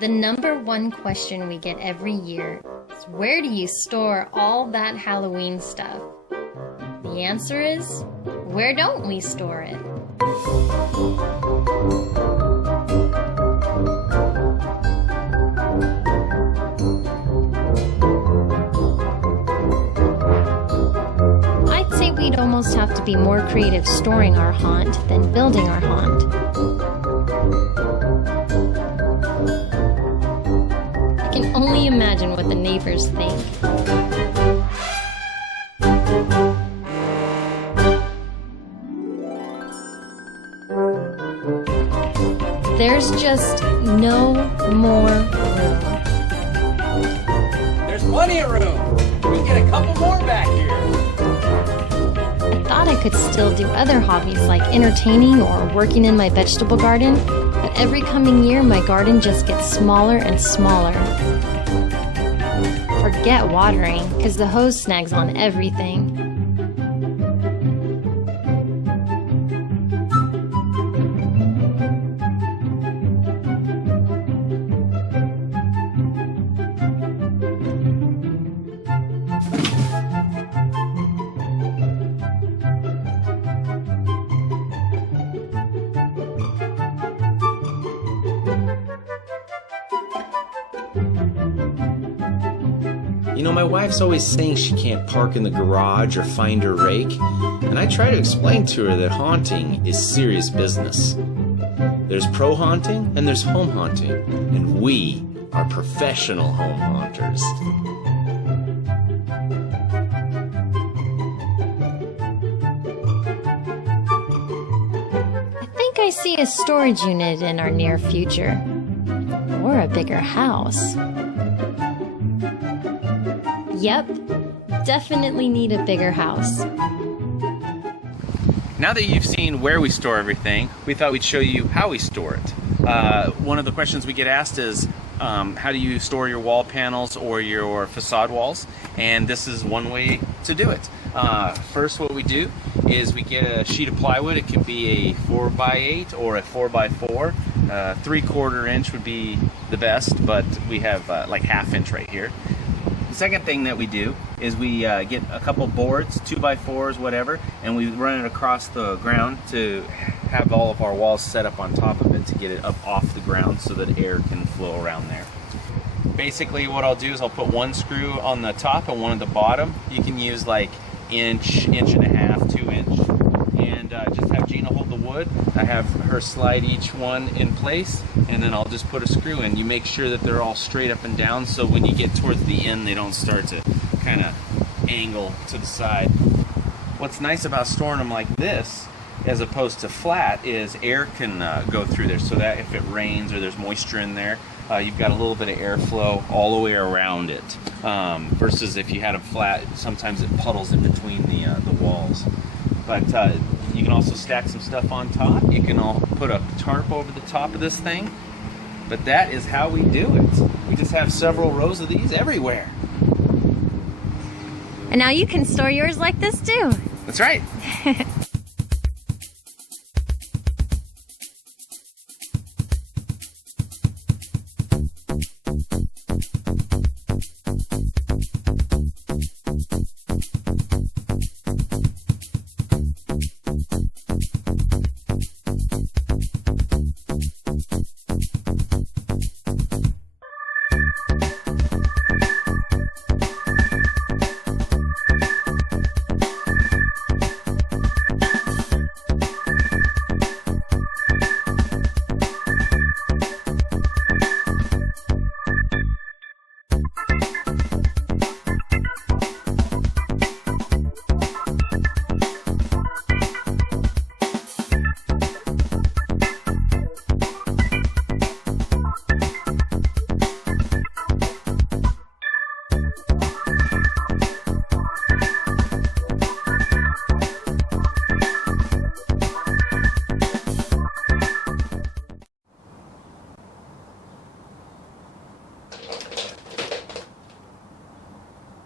The number one question we get every year is, where do you store all that Halloween stuff? The answer is, where don't we store it? I'd say we'd almost have to be more creative storing our haunt than building our haunt. I can only imagine what the neighbors think. There's just no more room. There's plenty of room. We can get a couple more back here. I thought I could still do other hobbies like entertaining or working in my vegetable garden, but every coming year my garden just gets smaller and smaller. Forget watering, because the hose snags on everything. You know, my wife's always saying she can't park in the garage or find her rake, and I try to explain to her that haunting is serious business. There's pro haunting and there's home haunting, and we are professional home haunters. I think I see a storage unit in our near future. Or a bigger house. Yep, definitely need a bigger house. Now that you've seen where we store everything, we thought we'd show you how we store it. One of the questions we get asked is, how do you store your wall panels or your facade walls? And this is one way to do it. First, what we do is we get a sheet of plywood. It can be a 4x8 or a 4x4. 3/4 inch would be the best, but we have like 1/2 inch right here. The second thing that we do is we get a couple boards, 2x4s, whatever, and we run it across the ground to have all of our walls set up on top of it to get it up off the ground so that air can flow around there. Basically what I'll do is I'll put one screw on the top and one at the bottom. You can use like inch, inch and a half, 2 inch, and just have Gina hold the wood. I have her slide each one in place, and then I'll just put a screw in. You make sure that they're all straight up and down, so when you get towards the end they don't start to kind of angle to the side. What's nice about storing them like this as opposed to flat is air can go through there, so that if it rains or there's moisture in there, you've got a little bit of airflow all the way around it, versus if you had them flat, sometimes it puddles in between the walls. But you can also stack some stuff on top. You can all put a tarp over the top of this thing. But that is how we do it. We just have several rows of these everywhere. And now you can store yours like this too. That's right.